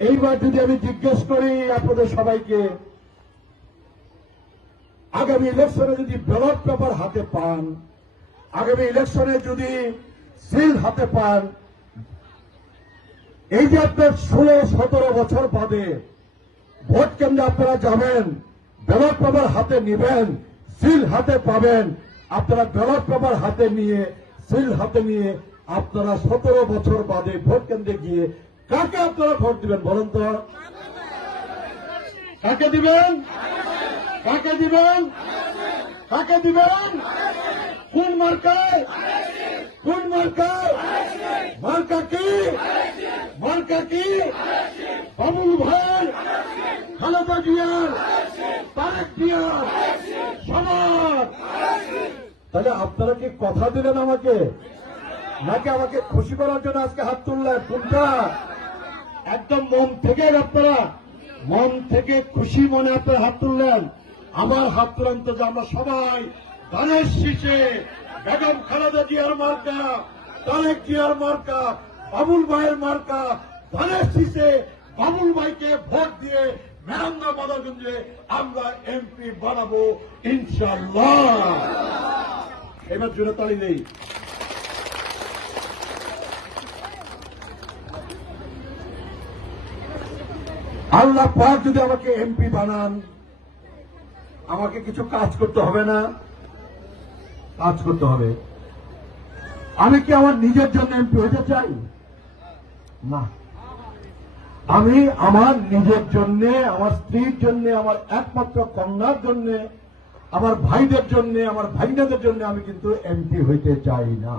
এইবার যদি আমি জিজ্ঞেস করি আপনাদের সবাইকে, আগামী ইলেকশনে যদি ব্যালট পেপার হাতে পান, আগামী ইলেকশনে যদি সিল হাতে পান, এই যে আপনার ষোলো, সতেরো বছর বাদে ভোট কেন্দ্রে আপনারা যাবেন ব্যালট পেপার হাতে নেবেন সিল হাতে পাবেন, আপনারা ব্যালট পেপার হাতে নিয়ে সিল হাতে নিয়ে আপনারা সতেরো বছর বাদে ভোট কেন্দ্রে গিয়ে কাকে আপনারা ভোট দিবেন বলুন তো? কাকে দিবেন? কাকে দিবেন? কাকে দিবেন? কোন মার্কায়? কোন মার্কায়? মার্কা কি? মার্কা কি? বাবুল ভাই, খালেদা জিয়ার তারেক জিয়ার সমাজ। তাহলে আপনারা কি কথা দিলেন আমাকে? নাকি আমাকে খুশি করার জন্য আজকে হাত তুললেন? কোনটা? একদম মন থেকে আপনারা। মন থেকে খুশি মনে আপনারা হাত তুললেন। আমার হাত তুলেন তো যে আমরা সবাই ধানের শীষে বেগম খালেদা জিয়ার মার্কা, তারেক জিয়ার মার্কা, বাবুল ভাইয়ের মার্কা, ধানের শীষে বাবুল ভাইকে ভোট দিয়ে মেরান্দা মাদারগঞ্জে আমরা এমপি বানাবো ইনশাল্লাহ এবার জুড়ে তালি নেই আল্লাহ পাক যদি আমাকে এমপি বানান, আমাকে কিছু কাজ করতে হবে না। কাজ করতে হবে। আমি কি আমার নিজের জন্য এমপি হতে চাই? না। আমি আমার নিজের জন্য, আমার স্ত্রীর জন্য, আমার একমাত্র কন্যার জন্য, আমার ভাইদের জন্য, আমার ভাইনাদের জন্য আমি কিন্তু এমপি হইতে চাই না।